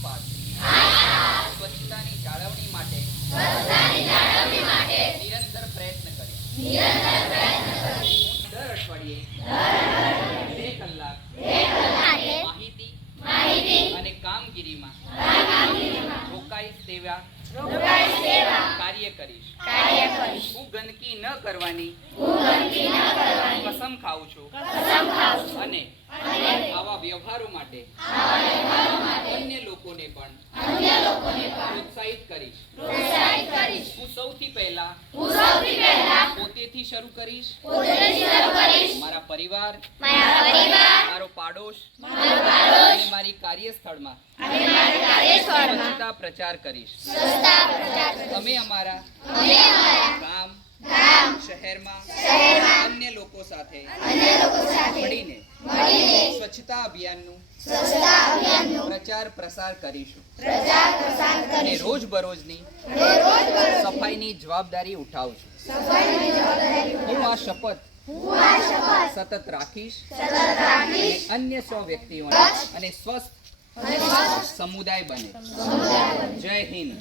આસપાસ સ્વચ્છતાની જાળવણી માટે નિરંતર પ્રયત્ન કરીશ. દર અઠવાડિયે 2 કલાક માહિતી અને કામગીરીમાં રોકાઈ સેવા કાર્ય કરીશ. હું ગંદકી ન કરવાની કસમ ખાઉં છું અને આવા વ્યવહારો માટે અન્ય લોકોને પણ પ્રોત્સાહિત કરીશ. હું સૌથી પહેલા પોતેથી શરૂ કરીશ. મારા પરિવાર, મારો પાડોશ અને મારી કાર્યસ્થળમાં સ્વચ્છતા પ્રચાર કરીશ. અમે અમારા ગામ, શહેરમાં અન્ય લોકો સાથે મળીને સ્વચ્છતા અભિયાનનું પ્રચાર પ્રસાર કરીશું અને રોજબરોજની સફાઈની જવાબદારી ઉઠાવું છું. હું આ શપથ સતત રાખીશ અને અન્ય 100 વ્યક્તિઓને અને સ્વસ્થ સમુદાય બને. જય હિન્દ.